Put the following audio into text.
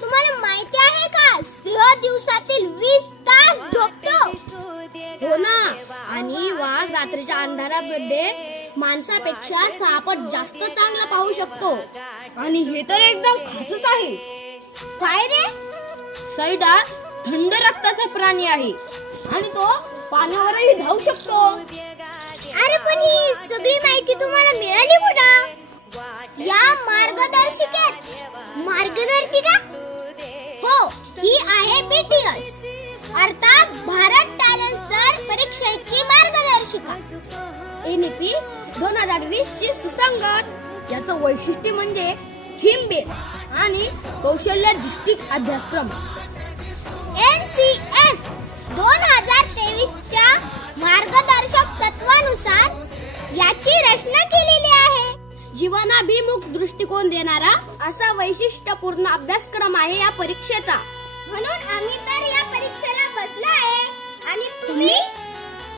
तुम्हाला माहिती आहे का, सिंह दिवसातील 20 तास झोपतो. हो ना, आणि वाघ रात्रीच्या अंधारामध्ये माणसापेक्षा 6 पट जास्त चांगला पाहू शकतो. आणि हे तर एकदम खासच आहे. काय रे? सैडार थंड रक्ताचा प्राणी आहे आणि तो पाण्यावरही धावू शकतो. अरे पण ही सगळी माहिती तुम्हाला मिळाली कुठं? या मार्गदर्शिका हो, ही आहे BTS अर्थात भारत टॅलेंट सर्च परीक्षेची मार्गदर्शिका. NEP 2020 ची सुसंगत. याचं वैशिष्ट्य म्हणजे थीम बेस आणि कौशल्याधिष्ठित अभ्यासक्रम. NCF 2023 च्या मार्गदर्शक तत्वानुसार याची रचना केलेली आहे. जीवनाभिमुख दृष्टिकोन देणारा असा वैशिष्ट्यपूर्ण अभ्यासक्रम आहे या परीक्षेचा. म्हणून आम्ही तर या परीक्षेला